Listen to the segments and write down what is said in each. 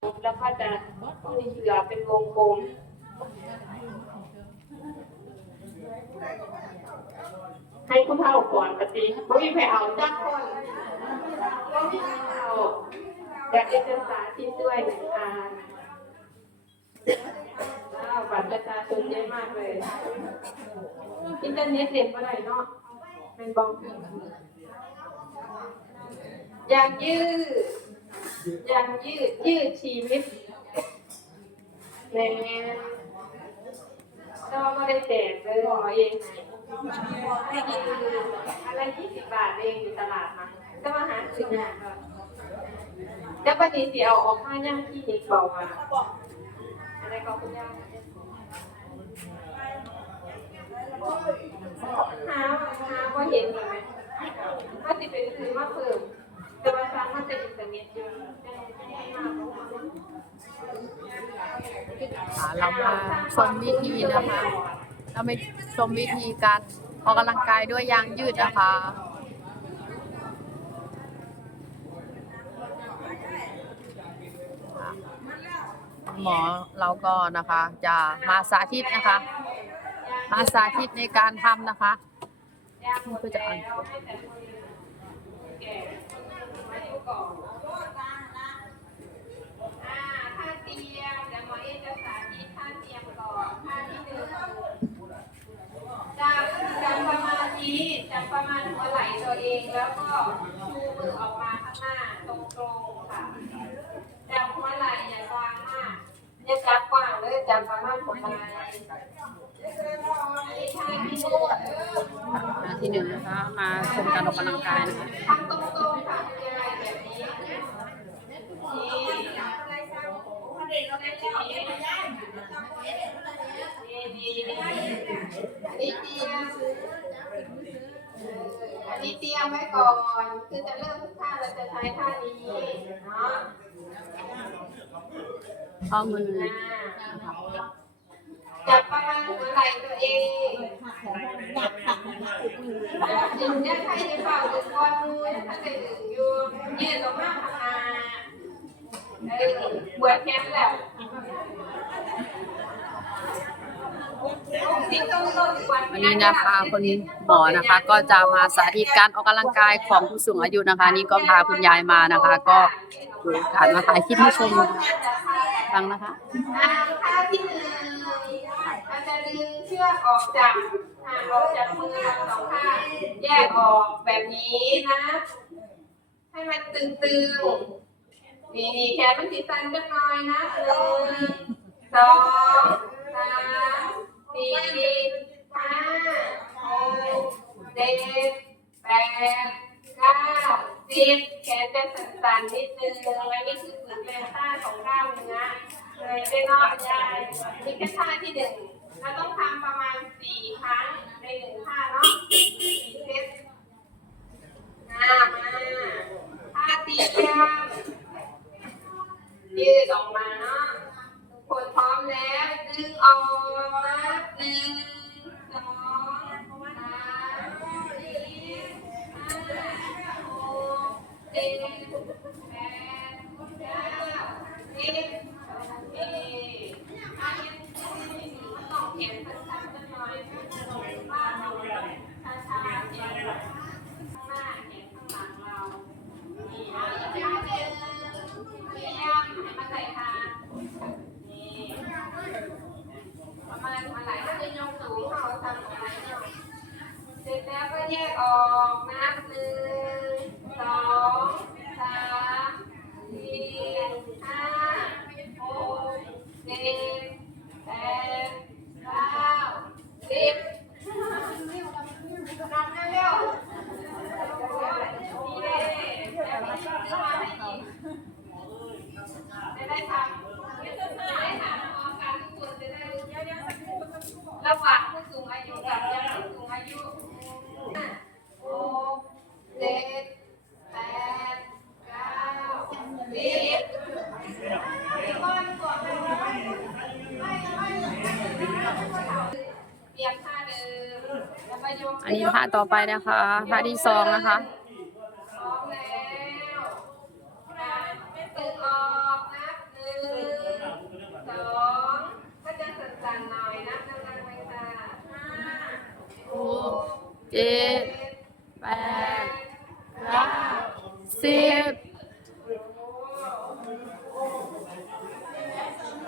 แล้วก็จะมีเหลือเป็นวงกลมให้ผู้เฒ่าก่อนปฏิไม่มีใครเอาจักคนไม่มีใครเอาแต่เอกสารที่ด้วยนึ่งอันว้าวบัตรประชาชนเยอะมากเลยอินเทอร์เน็ตเรียนก็ได้เนาะเป็นบองอยางยืดอ ยังยืดยืดชีวิตแม่ก็ไม่ได้แจกเลยหมอเองให้ยืดอะไรยี่สิบบาทเองอยู่ตลาดมาก็มาหาซื้อยากก็แล้วปฏิเสียเอาออกมาย่างที่นิกบอกมาอะไรก็คุณย่า หาหาว่าเห็นเลยไหมว่าสิเป็นคือมาเพิ่มแต่ว่าสร้างมันจะอินเทอร์เน็ตอยู่ ค่ะเรามาชมวิธี นะคะเราไปชมวิธีการออกกำลังกายด้วยยางยืดนะคะหมอเราก็นะคะจะมาสาธิตนะคะ มาสาธิตในการทำนะคะเพื่อจะอ่านแก่มาเตียมเดี๋ยวหมอเอจะสาธิตท่าเตรียมก่อนท่าที่หนึ่งจับจับประมาณ นี้จับประมาณหัวไหล่ตัวเองแล้วก็ชูมือออกมาข้างหน้าตรงๆค่ะจับหัวไหล่อย่ากว้างมากอย่าจับกว้างเลยจับประมาณหัวไหล่นี่ท่าที่หนึ่งมาที่หนึ่งนะคะ มาชมการออกกำลังกายนะคะทำตรงๆค่ะคุณยายแบบนี้นี่นี่นี่นี่ อันนี้เตรียมอันนี้เตรียไว้ก่อน คือจะเริ่มทุกท่าเราจะใช้ท่านี้เนาะข้อมือจับประมาณหัวไหล่ตัวเองดึงเนี่ยใครในเป่าดึงก้อนมือถ้าใครดึงอยู่ยืดออกมาข้างาเอ้ยบวชแคมป์แล้วที่ต้องต้ วันนี้นะคะคนหมอนะคะก็จะมาสาธิตการออกกำลังกายของผู้สูงอายุนะคะ นี่ก็พาคุณยายมานะคะ ก็ดูการมาถ่ายคลิปให้ชมนะคะฟังนะคะอ่าท่าที่หนึ่งเราจะดึงเชือกออกจากห่างออกจากมือทั้งสองข้างแยกออกแบบนี้นะ ให้มันตึงๆนี่แขนมันติดตันจักหน่อยนะหนึ่งสอง สี่ห้าหกเจ็ดแปดเก้าสิบแขนจะสั่นๆนิดนึงและนี่คือฝึกแรงต้านของกล้ามเนื้อเลยได้นอกยายนี่แค่ท่าที่หนึ่ง ประมาณมาไห เสร็จแล้วก็แยกออกนับหนึ่งสองสามสี่ห้าหกเจ็ดแปด พระต่อไปนะคะพระที่สองนะคะเจ็ดแปดเก้าสิบ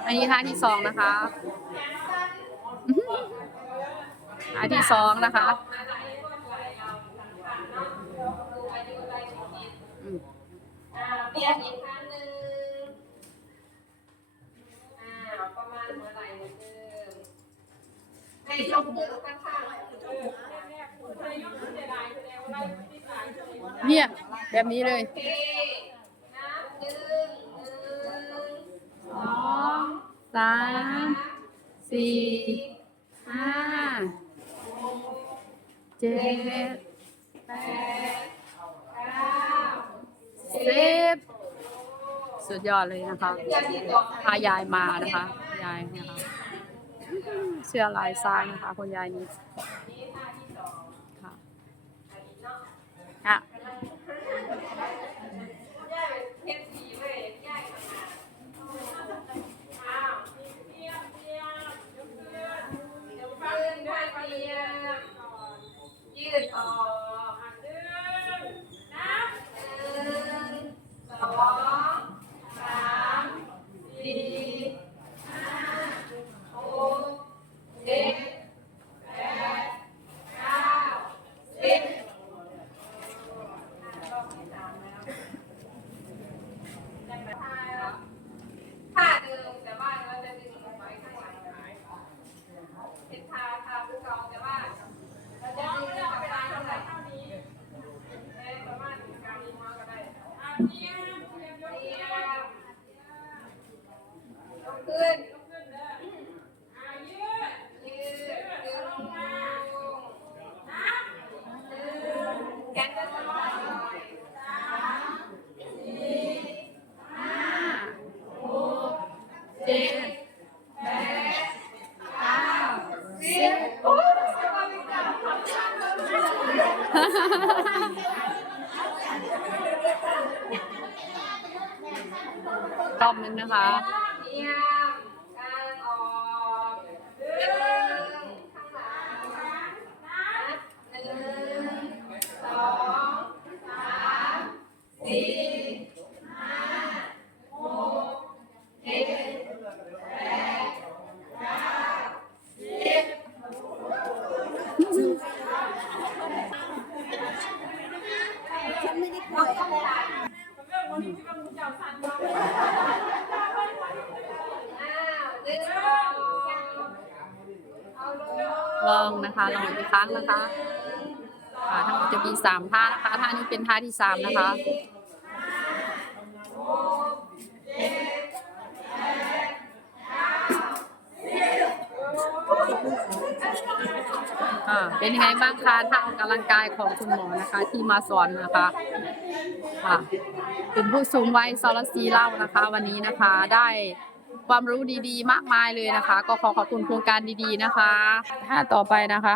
อันนี้ท่าที่สองนะคะท่าที่สองนะคะ อ่าเปลี่ยนอีกครั้งหนึ่งอ่าประมาณหัวไหล่เหมือนเดิมให้ยกมือข้างๆเนี่ย แบบนี้เลย โอเคนับหนึ่งหนึ่งสองสามสี่ห้าเจ็ดแปดเก้าสิบ สุดยอดเลยนะคะพายายมานะคะยายนะคะเสื้อลายซ้ายนะคะคุณยายนี้นี้ท่าที่สองค่ะ อันนี้เนาะ อะ ย่ายเป็นเทปสีเว้ยย่ายขนาดอ้าวเทียบเทียบยกขึ้นยกขึ้นด้วยเทียบยืดออกดึงนับหนึ่งสองสามสี่ห้าหกเจ็ดแปดเก้าสิบ ท่าเดิมแต่ว่าเราจะดึงไว้ข้างหลังเป็นท่าท่าผู้กองแต่ว่าเราจะดึงกลับไปข้างหลังเท่านี้ได้ประมาณการนี้มาก็ได้อะเทียบเทียบยกเทียบยกขึ้นยกขึ้นเด้ออะยืดยืดดึงลงมานับหนึ่งแกนจะสบายหน่อยสามสี่ห้า หกเจ็ดแปดเก้าสิบโอ้ยสบายจังขอบคุณมาก รอบนึงนะคะ ฉันไม่ได้ปล่อยอะไรอ้าวดึงออกเอาลองนะคะลองอีกครั้งนะคะท่าทั้งหมดจะมีสามท่านะคะท่านี้เป็นท่าที่สามนะคะ เป็นยังไงบ้างคะท่าออกกำลังกายของคุณหมอนะคะ ที่มาสอนนะคะค่ะเป็นผู้สูงวัยซอลซีเล่านะคะ วันนี้นะคะได้ความรู้ดีๆ มากมายเลยนะคะ ก็ขอขอบคุณโครงการดีๆนะคะถ้าต่อไปนะคะ